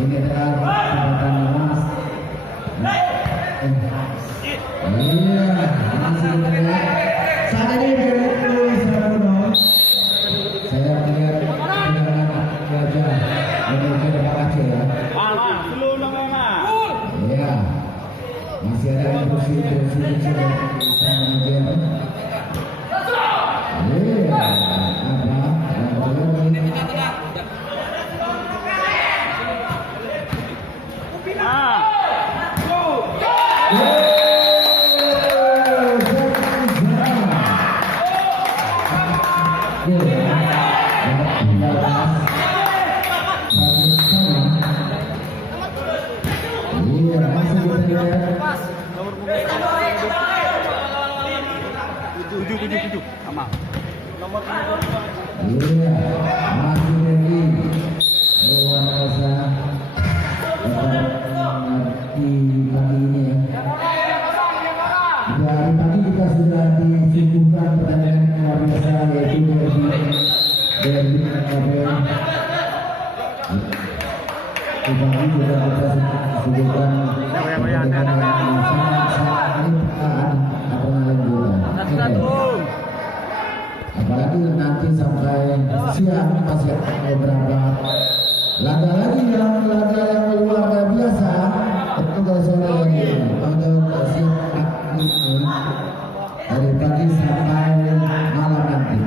Ini adalah kesempatan emas. Iya, masih banyak. Saat ini saya melihat wajah menuju depan Aceh ya. Iya, masih ada kursi kecil. Apalagi nanti sampai siang masih ada beberapa laga lagi yang luar biasa. Untuk sore ini untuk siang ini dari pagi sampai malam nanti.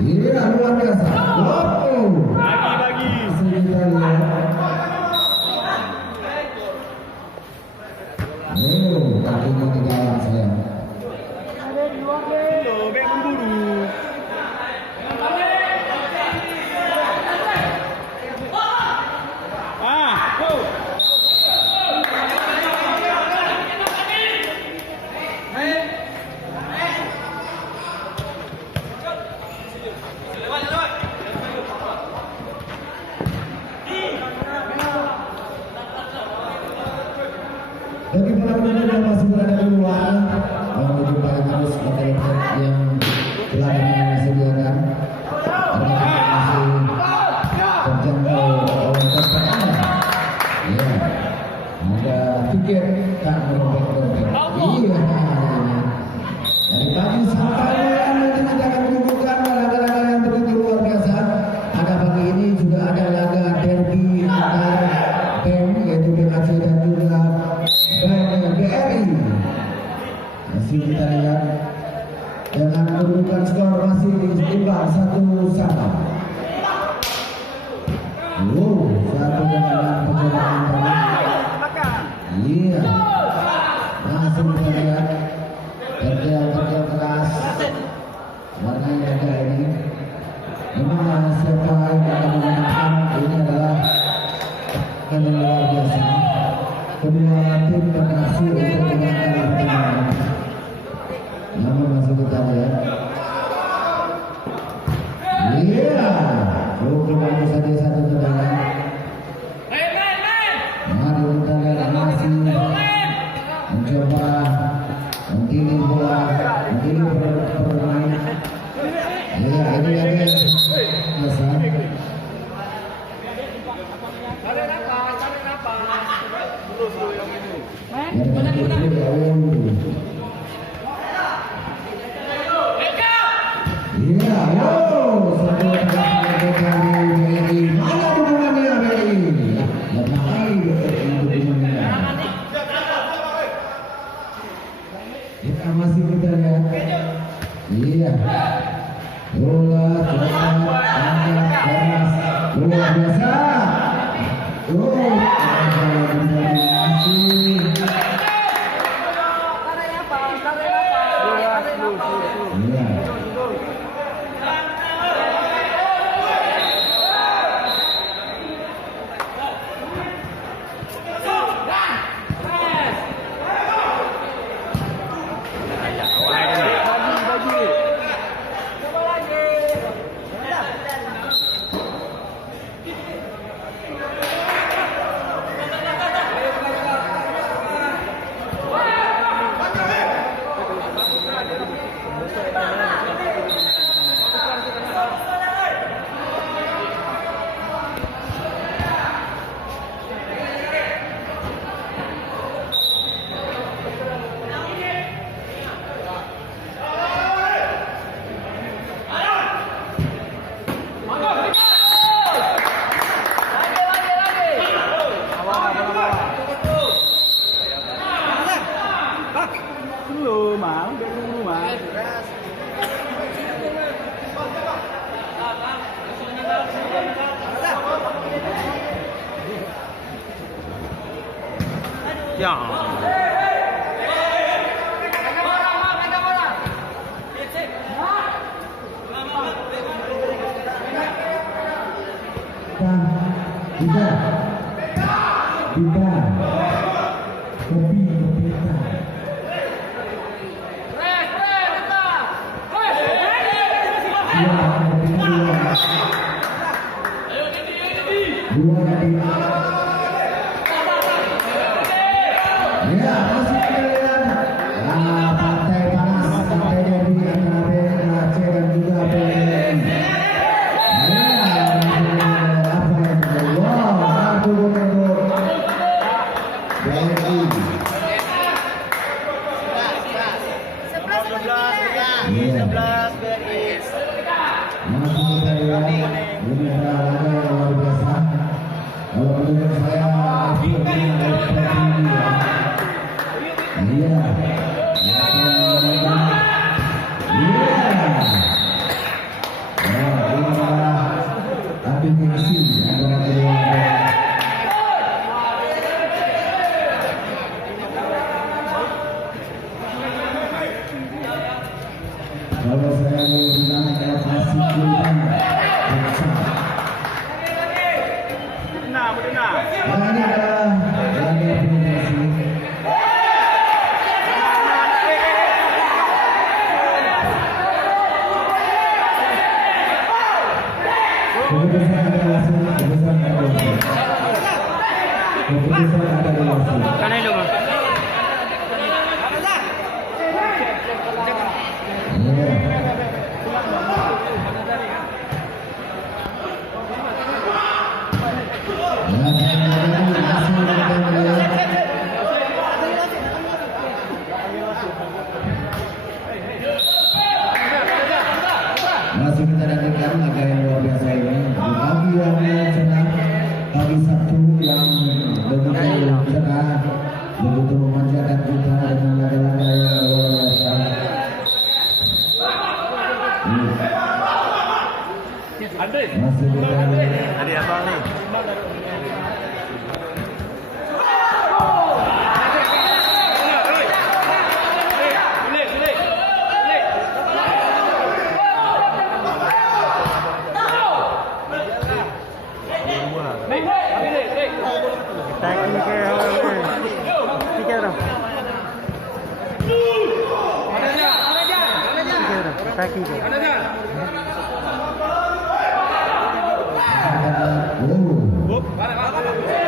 Iya luar biasa. Wow. Bagi. Kita lihat. Kakinya di dalam saya. Bagi para penonton yang masih berada di luar, menuju paling halus hotel yang telah disediakan, karena masih terjangkau oleh peserta. Ya, ada tiket tak berobek-obek. Iya, dari pagi sampai malam nanti kita akan menyuguhkan laga-laga yang begitu luar biasa. Ada pagi ini juga ada laga derby antar tim yaitu tim Aceh dan juga BRI. Masih kita lihat dengan kedudukan skor masih imbang 1-1. Satu dengan percobaan tadi. Iya. Masih kita lihat kerja keras warna yang ada ini. Memang siapa yang akan memenangkan ini adalah yang luar biasa. Kedua tim berhasil untuk memenangkan pertandingan. Namun masih kita lihat. Iya, kembali saja satu tendangan. Mari kita lihat masih mencoba menggiring bola, menggiring permain. Iya, ini lagi biasa. Masih kita lihat. Iya. Bola cepat, keras, luar biasa. Masih kita nantikan laga yang luar biasa ini di pagi yang cerah, pagi Sabtu yang begitu cerah, begitu memanjakan kita dengan laga-laga yang luar biasa. Masih kita Ada apa nih? Oh.